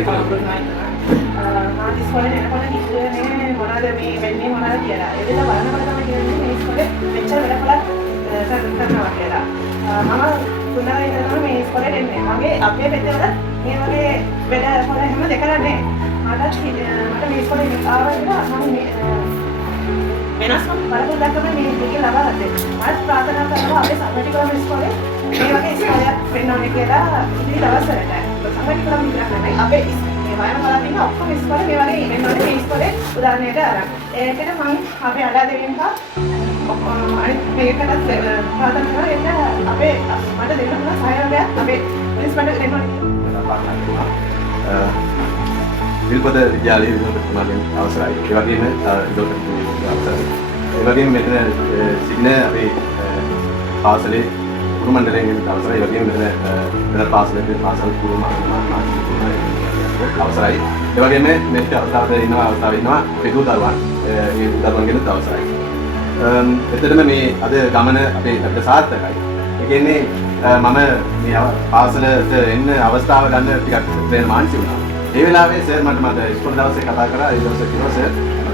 මම ඉස්කෝලේ යනකොට කිව්වේ මොනවද මේ වෙන්නේ මොනවද කියලා. ඒක බලනකොට තමයි කියන්නේ මේ ඉස්කෝලේ මෙච්චර වැඩ කරනවා කියලා. මම තුනක් ඉඳලා මේ ඉස්කෝලේ එන්නේ. මගේ අපේ පෙත්තේ මේ වගේ වැඩ හොර හැම දෙකලා නැහැ. මට මේ ඉස්කෝලේ ආවා කියලා මම වෙනස්ම බලපෑමක් තමයි මේක ලබා ගත්තේ. මම ප්‍රාර්ථනා කරනවා අපේ සම්පටිකරම ඉස්කෝලේ මේ වගේ ඉස්කෝලයක් වෙන්න ඕනේ කියලා ඉතින් දවස්වලට. සම්පටිකරම විතරක් නෙමෙයි අපේ මේ වයන බලන්න ඔක්කොම ඉස්කෝලේ මේ වගේ වෙන්න ඕනේ මේ ඉස්කෝලේ උදාහරණයක් අරන්. ඒකට මම අපේ අඩා දෙවියන් මේකටත් ප්‍රාර්ථනා කරනවා එන්න අපේ මට දෙන්න පුළුවන් සහයෝගයක් අපේ ප්‍රින්සිපල්ට දෙන්න ඕනේ. විල්පත විද්‍යාලයේ විද්‍යාලයෙන් අවසරයි. ඒ වගේම අවසරයි. ඒ වගේම මෙතන සිටින අපේ පාසලේ ගුරු මණ්ඩලයෙන් අවසරයි. ඒ වගේම මෙතන පාසලේ පාසල් ගුරු අවසරයි. ඒ වගේම මෙතන අවස්ථාවේ ඉන්නවා අපේ දරුවන්. ඒ දරුවන්ගෙන් අවසරයි. එතනම මේ අද ගමන අපේ අපිට සාර්ථකයි. ඒ කියන්නේ මම මේ පාසලට එන්න අවස්ථාව ගන්න ටිකක් දෙන්න මානසික වුණා. ඒ වෙලාවේ සර් මට ඉස්කෝල දවසේ කතා කරා. ඒ දවසේ කිව්වා සර්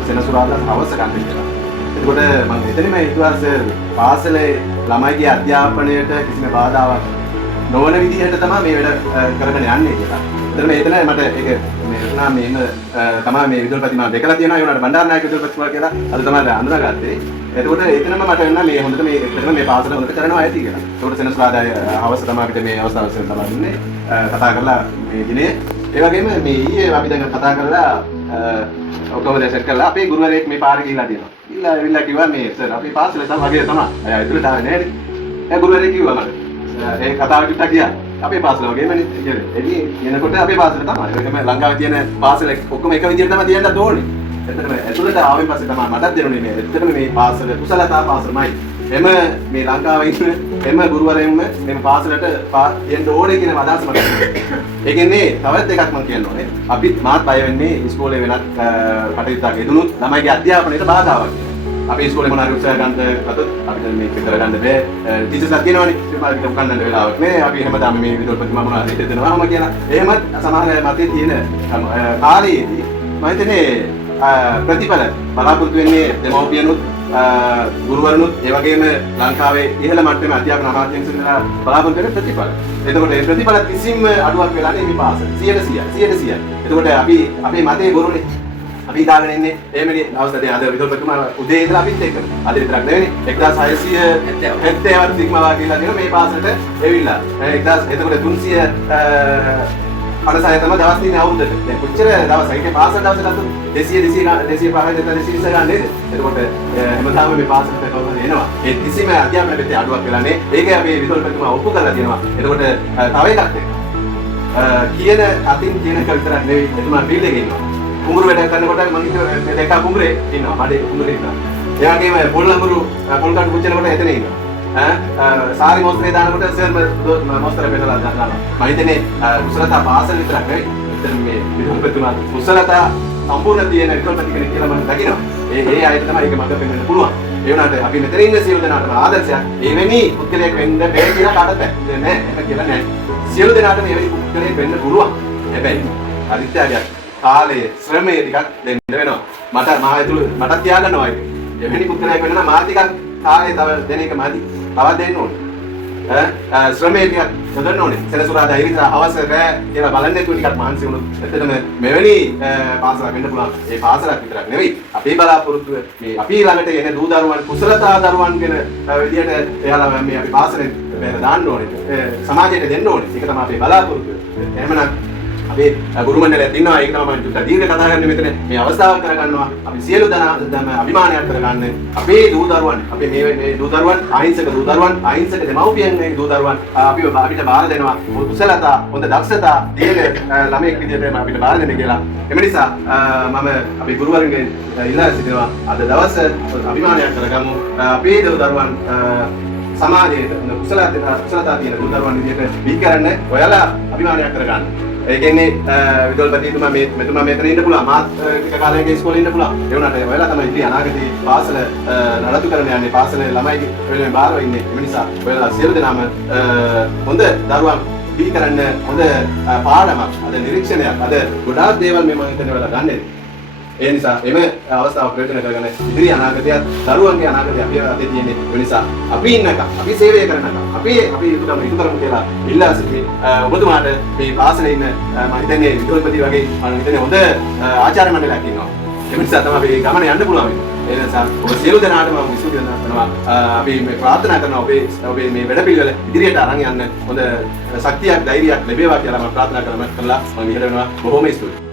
සෙනසුරාදා හවස ගන්න කියලා. එතකොට මම එතනම හිතුවා සර් පාසලේ ළමයිගේ අධ්‍යාපනයට කිසිම බාධාවක් නොවන විදිහට තමයි මේ වැඩ කරගෙන යන්නේ කියලා. එතන මට ඒක මේ වුණා මේ ඉන්න තමයි මේ විදුල්පති මම දෙකලා තියෙනවා. ඒ වුණාට බණ්ඩාරනායක විදුල්පතිතුමා කියලා අද තමයි අඳුරගත්තේ. එතකොට එතනම මට වෙනවා මේ හොඳට මේ පාසල හොඳට කරනවා ඇති කියලා. ඒකට සෙනසුරාදා හවස තමයි අපිට මේ අවස්ථාව තමයි දුන්නේ. කතා කරලා මේ දිනේ ඒ වගේම මේ ඊයේ අපි දැන් කතා කරලා ඔක්කොම දැන් සෙට් කරලා අපේ ගුරුවරයෙක් මේ පාරේ ගිහිල්ලා තියෙනවා. ගිහිල්ලා ඇවිල්ලා කිව්වා මේ සර් අපේ පාසලේ තමයි වගේ තමයි. අය ඇතුළට ආවේ නැහැ නේ. ඒ ගුරුවරයෙක් කිව්වා මට. ඒ කතාව කිව්වා ගියා. අපේ පාසල වගේමනේ කියන්නේ. එදී එනකොට අපේ පාසල තමයි. ඒකම ලංකාවේ තියෙන පාසල ඔක්කොම එක විදිහට තමයි තියන්නත් ඕනේ. එතනම ඇතුළට ආවෙන් පස්සේ තමයි මටත් දෙනුනේ මේ. ඇත්තටම මේ පාසල කුසලතා පාසලමයි. එම මේ ලංකාවේ ඉන්න එම ගුරුවරයෙන්ම මේ පාසලට දෙන්න ඕනේ කියන අදහස මට. ඒ කියන්නේ තවත් එකක් මම කියන්න ඕනේ. අපි මාත් බය වෙන්නේ ඉස්කෝලේ වෙනත් කටයුත්තක් යෙදුණොත් ළමයිගේ අධ්‍යාපනයට බාධාවක්. අපි ඉස්කෝලේ මොනවා හරි උත්සාහ ගන්න ගත්තොත් අපිට මේක කරගන්න බෑ. ටීචර්ස්ලා කියනවනේ අපිට උගන්වන්න වෙලාවක් නෑ. අපි හැමදාම මේ විදුල්පති මම මොනවා හරි දෙනවාම කියලා. එහෙමත් සමහර මතේ තියෙන කාලයේදී මම හිතන්නේ ප්‍රතිඵල බලාපොරොත්තු වෙන්නේ දෙමව්පියනුත් ගුරුවරුනුත් ඒ වගේම ලංකාවේ ඉහළ මට්ටමේ අධ්‍යාපන අමාත්‍යාංශයෙන් බලාපොරොත්තු වෙන ප්‍රතිඵල. එතකොට මේ ප්‍රතිඵල කිසිම අඩුවක් වෙලා නැහැ මේ පාසල. 100%. එතකොට අපි අපේ මතේ බොරුනේ. අපි දාගෙන ඉන්නේ එහෙමනේ අවස්ථාවේ අද විදුල්පතිතුමා උදේ ඉඳලා අපිත් එක්ක. අද විතරක් නෙවෙයි 1670 තික්මවා කියලා කියන මේ පාසලට එවිලා. එතකොට 300 අනසය තමයි දවස් දිනේ අවුරුද්දට. දැන් කොච්චර දවස් ඒකේ පාසල් දවස් ගත්තොත් 200 250 ගන්න නේද? එතකොට හැමදාම මේ පාසලට කවුරුහරි එනවා. ඒ කිසිම අධ්‍යාපන පැත්තේ අඩුවක් වෙලා නැහැ. ඒක අපි විදුල්පතිතුමා ඔප්පු කරලා තියෙනවා. එතකොට තව එකක් කියන අතින් කියන එක විතරක් නෙවෙයි එතුමා ෆීල්ඩ් එකේ ඉන්නවා. කුඹුරු වැඩ කරනකොට මම හිතුවා දෙක කුඹුරේ ඉන්නවා. මඩේ කුඹුරේ ඉන්නවා. ඒ වගේම පොල් ලඟුරු පොල් කටු පුච්චනකොට එතන ඉන්නවා. සාරි මොස්තරේ දානකොට සර් මොස්තරේ පෙන්නලා දානවා. මම හිතන්නේ කුසලතා පාසල විතරක් නෙවෙයි. මෙතන මේ විදුල්පතිතුමා කුසලතා සම්පූර්ණ තියෙන විදුල්පති කෙනෙක් කියලා මම දකිනවා. ඒ අයට තමයි ඒක මඟ පෙන්වන්න පුළුවන්. ඒ වුණාට අපි මෙතන ඉන්න සියලු දෙනාටම ආදර්ශයක්. එවැනි පුද්ගලයෙක් වෙන්න බැහැ කියලා කාටවත් බැහැ නෑ. එහෙම කියලා නෑ. සියලු දෙනාටම එවැනි පුද්ගලයෙක් වෙන්න පුළුවන්. හැබැයි අදිත්‍යයක් කාලය ශ්‍රමය ටිකක් දෙන්න වෙනවා. මටත් තියාගන්නවා ඒක. එවැනි පුද්ගලයෙක් වෙන්න නම් මා ටිකක් කාලය තව දෙන එක මදි. තව දෙන්න ඕනේ. ශ්‍රමය ටිකක් යොදන්න ඕනේ. සෙනසුරාදා ඉරිදා අවශ්‍ය රැ කියලා බලන්නේ නැතුව ටිකක් මහන්සි වුණොත් ඇත්තටම මෙවැනි පාසලක් වෙන්න පුළුවන්. ඒ පාසලක් විතරක් නෙවෙයි. අපේ බලාපොරොත්තුව මේ අපි ළඟට එන දූ දරුවන් කුසලතා දරුවන් කියන විදියට එයාලා මේ අපි පාසලෙන් දාන්න ඕනේ. සමාජයට දෙන්න ඕනේ. ඒක තමයි අපේ බලාපොරොත්තුව. එහෙමනම් අපේ ගුරු මණ්ඩලයක් ඉන්නවා. ඒක තමයි මම දීර්ඝ කතා කරන්නේ මෙතන. මේ අවස්ථාව කරගන්නවා. අපි සියලු දෙනා අභිමානයක් කරගන්න. අපේ දූ දරුවන්, අපේ මේ දූ දරුවන්, අහිංසක දූ දරුවන්, අහිංසක දෙමව්පියන්ගේ දූ දරුවන් අපිට බාර දෙනවා. කුසලතා, හොඳ දක්ෂතා තියෙන ළමයෙක් විදියට අපිට බාර දෙන්න කියලා. එම නිසා මම අපේ ගුරුවරුන්ගෙන් ඉල්ලා සිටිනවා අද දවස අභිමානයක් කරගමු. අපේ දූ දරුවන් සමාජයේ කුසලතා තියෙන දූ දරුවන් විදියට බිහි කරන්න ඔයාලා අභිමානයක් කරගන්න. ඒ කියන්නේ විදුල්පතිතුමා මෙතුමා මෙතන ඉන්න පුළුවන්. මාත් ටික කාලයක ඉස්කෝලේ ඉන්න පුළුවන්. ඒ වුණාට ඔයාලා තමයි ඉතින් අනාගතේ පාසල නඩත්තු කරන්න යන්නේ. පාසලේ ළමයි වෙනුවෙන් බාරව ඉන්නේ. ඒ නිසා ඔයාලා සියලු දෙනාම හොඳ දරුවන් බිහි කරන්න හොඳ පාඩමක් අද නිරීක්ෂණයක් අද ගොඩාක් දේවල් මේ මම හිතන්නේ වෙලා ගන්නෙ. ඒ නිසා එම අවස්ථාව ප්‍රයෝජන කරගෙන ඉදිරි අනාගතයත් දරුවන්ගේ අනාගතය අපි අතේ තියෙන්නේ. ඒ නිසා අපි ඉන්නකම් අපි සේවය කරනකම් අපි යුතුයකම ඉටු කරමු කියලා ඉල්ලා සිටිමි. ඔබතුමාට මේ පාසලේ ඉන්න මම හිතන්නේ විදුහල්පති වගේ මම හිතන්නේ හොඳ ආචාර්ය මණ්ඩලයක් ඉන්නවා. ඒ නිසා තමයි අපි ගමන යන්න පුළුවන් වෙන්නේ. ඒ නිසා ඔබ සියලු දෙනාටම මම විශ්වාස කරනවා අපි මේ ප්‍රාර්ථනා කරනවා ඔබේ මේ වැඩපිළිවෙල ඉදිරියට අරන් යන්න හොඳ ශක්තියක් ධෛර්යයක් ලැබේවා කියලා මම ප්‍රාර්ථනා කරලා මම ඉහළ වෙනවා. බොහොම ස්තුතියි.